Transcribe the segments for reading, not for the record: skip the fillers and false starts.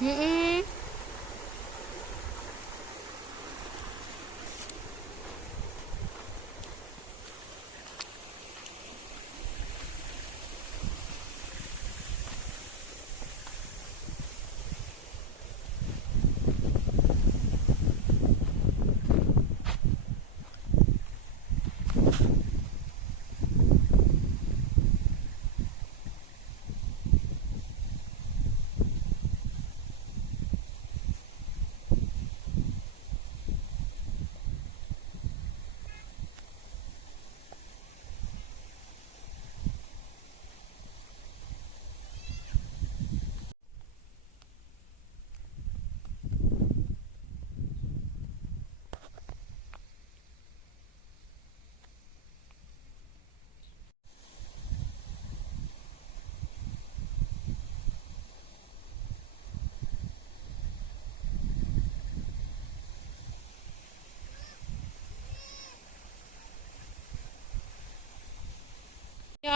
હમ.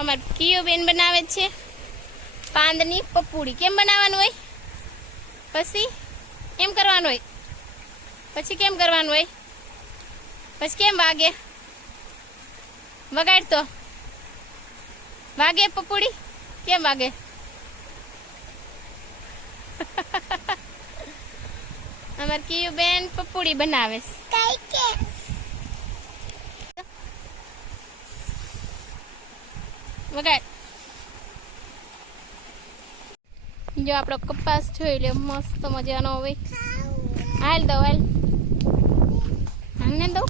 અમાર કિયો બેન બનાવે છે પાંદની પપુડી. કેમ બનાવવાનું હોય? પછી એમ કરવાનું હોય, પછી કેમ કરવાનું હોય, પછી કેમ વાગે? વગાડ તો વાગે પપુડી. કેમ વાગે? અમાર કિયો બેન પપુડી બનાવે છે. વગાડ. જો આપણો કપાસ જોઈ લે, મસ્ત મજાનો હોય. હાલ દો, હાલ હાલને દો.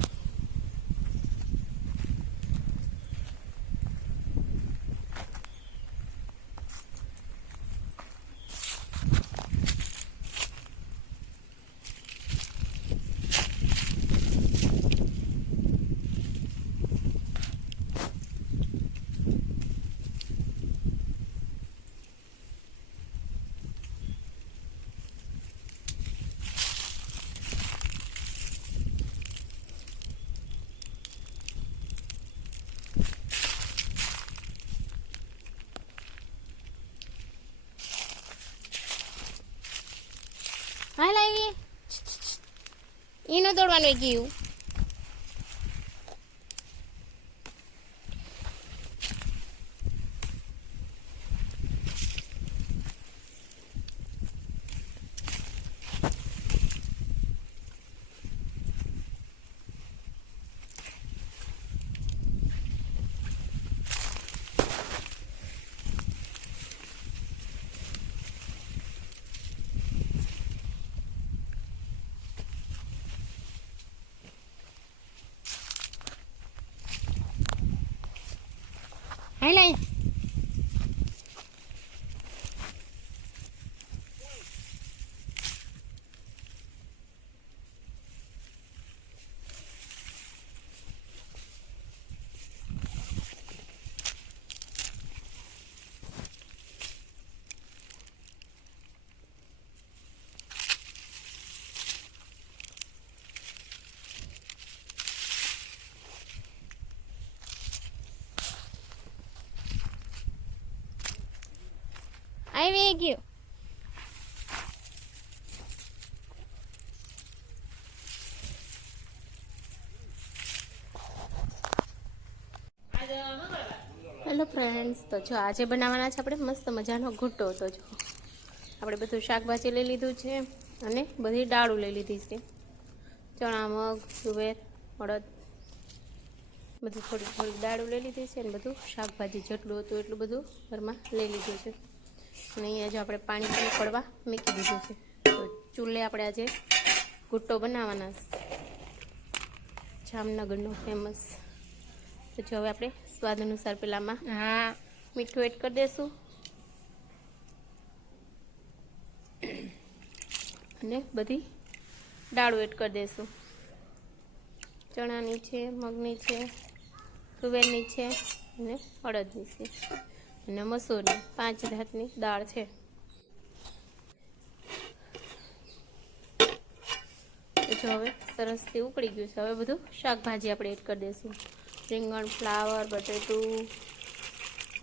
હાલ આવી. એનું દોડવાનું ગયું. હાલ આવી. આવી ગયું. હેલો ફ્રેન્ડ્સ, તો જો આજે બનાવવાના છે આપણે મસ્ત મજાનો ઘૂંટો. તો જો આપણે બધું શાકભાજી લઈ લીધું છે અને બધી દાળો લઈ લીધી છે. ચણા, મગ, તુવેર, અડદ, બધી થોડી થોડી દાળો લઈ લીધી છે અને બધું શાકભાજી જેટલું હતું એટલું બધું ઘરમાં લઈ લીધું છે. અને અહીંયા જો આપણે પાણી પણ પડવા મૂકી દીધું છે. તો ચૂલે આપણે આજે ઘૂંટો બનાવવાના જામનગરનો ફેમસ. તો જો હવે આપણે સ્વાદ અનુસાર પેલામાં મીઠું એડ કરી દઈશું અને બધી દાળો એડ કરી દઈશું. ચણાની છે, મગની છે, તુવેરની છે અને અડદની છે અને મસૂરની 5 જાતની દાળ છે. જો હવે સરસથી ઉકળી ગયું છે. હવે બધું શાકભાજી આપણે એડ કરી દઈશું. રીંગણ, ફ્લાવર, બટેટું,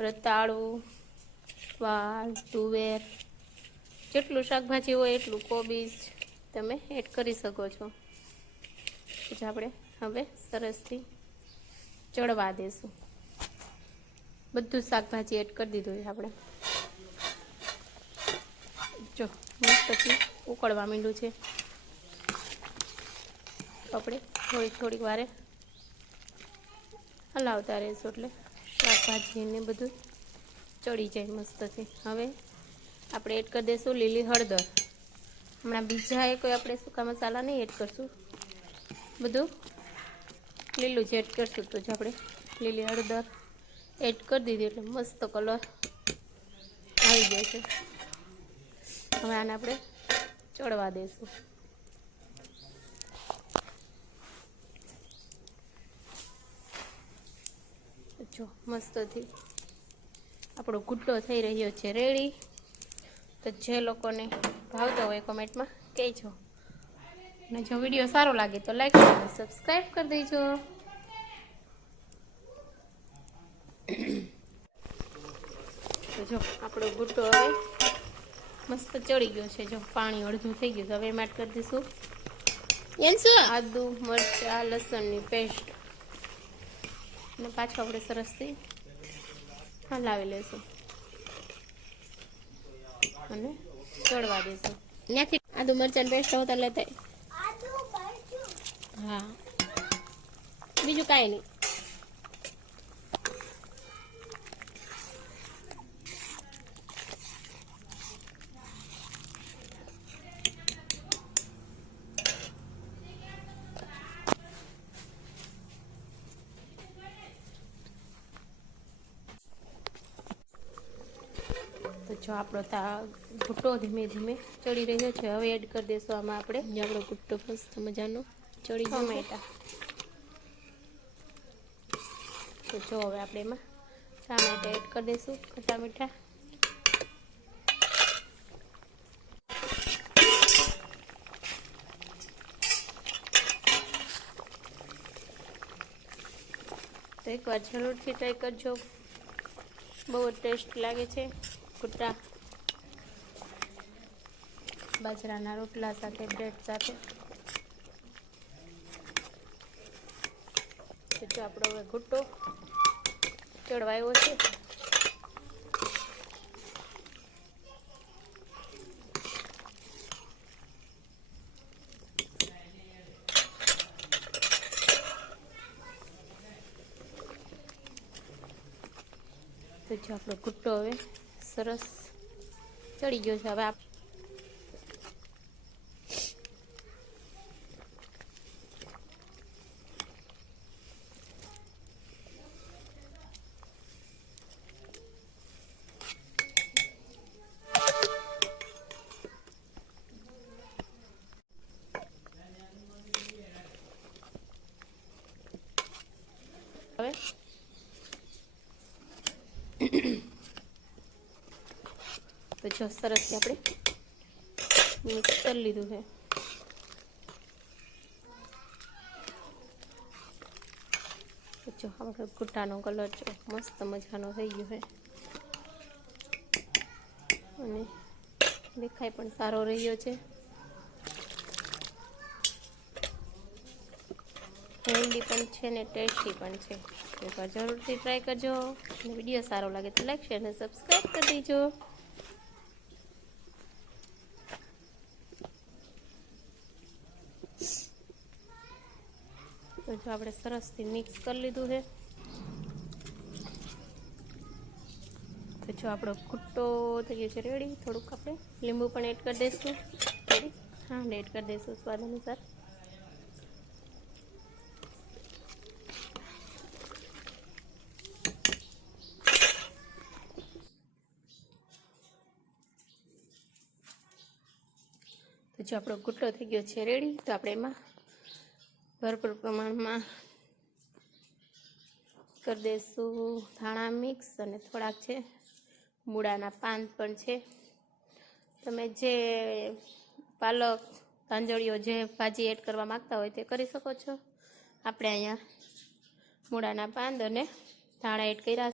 રતાળું, વાલ, તુવેર, જેટલું શાકભાજી હોય એટલું કોબીજ તમે એડ કરી શકો છો. પછી આપણે હવે સરસથી ચડવા દેશું. બધું શાકભાજી એડ કરી દીધું છે આપણે. જો મસ્તથી ઉકળવા માંડ્યું છે. આપણે થોડીક વારે હલાવતા રહીશું એટલે શાકભાજીને બધું ચડી જાય મસ્તથી. હવે આપણે એડ કરી દઈશું લીલી હળદર. હમણાં બીજા કોઈ આપણે સૂકા મસાલા નહીં એડ કરશું, બધું લીલું જ એડ કરશું. તો જ આપણે લીલી હળદર એડ કરી દીધી એટલે મસ્ત કલર આવી ગયો છે. હવે આને આપણે ચડવા દઈશું. જો મસ્તથી આપણો ગુટ્ટો થઈ રહ્યો છે રેડી. તો જે લોકોને ભાવતો હોય કોમેન્ટમાં કહેજો, અને જો વિડીયો સારો લાગે તો લાઈક અને સબસ્ક્રાઈબ કરી દેજો. તો જો આપણો ગુટ્ટો હવે મસ્ત ચડી ગયો છે. જો પાણી અડધું થઈ ગયું. હવે એમાં કરી દઈશું આદુ મરચાં લસણની પેસ્ટ, અને પાછું આપણે સરસથી હલાવી લઈશું અને ચડવા દઈશું. ત્યાંથી આદુ મરચાં પેસ્ટ હોતા લેતા. હા, બીજું કાંઈ નહીં. તો જો આપણો ગુટ્ટો ધીમે ધીમે ચડી રહ્યો છે. હવે એડ કરી દઈશું આમાં આપણે જે આપણો ગુટ્ટો મસ્ત મજાનો ચડી ટમેટા. તો જો હવે આપણે એમાં ટામેટા એડ કરી દઈશું, ખટા મીઠા. તો એકવાર જરૂરથી ટ્રાય કરજો, બહુ ટેસ્ટ લાગે છે. ગુટ્ટા બાજરાના રોટલા સાથે, બ્રેડ સાથે. તો જો આપણો હવે ગુટ્ટો ચડવા આવ્યો છે. તો જો આપણો ગુટ્ટો હવે સરસ ચડી ગયો છે. હવે તો જો સરસથી આપણે મિક્સ કરી લીધું છે. જો આપણો ગુટ્ટાનો કલર જો મસ્ત મજાનો થઈ ગયો છે, અને દેખાય પણ સારો રહ્યો છે. હેલ્ધી પણ છે ને ટેસ્ટી પણ છે. એકવાર જરૂરથી ટ્રાય કરજો. વિડીયો સારો લાગે તો લાઈક, શેર અને સબસ્ક્રાઈબ કરી દેજો. તો જો આપણે સરસથી મિક્સ કરી લીધું છે. તો જો આપણો ગુટ્ટો થઈ ગયો છે રેડી. થોડુંક આપણે લીંબુ પણ એડ કરી દઈશું. રેડી, ખાંડ એડ કરી દઈશું સ્વાદ અનુસાર. તો જો આપણો ગુટ્ટો થઈ ગયો છે રેડી. તો આપણે એમાં ભરપૂર પ્રમાણમાં કરી દઈશું ધાણા મિક્સ, અને થોડાક છે મૂળાના પાન પણ છે. તમે જે પાલક, તાંજળીઓ જે ભાજી એડ કરવા માંગતા હોય તે કરી શકો છો. આપણે અહીંયા મૂળાના પાન અને ધાણા એડ કર્યા.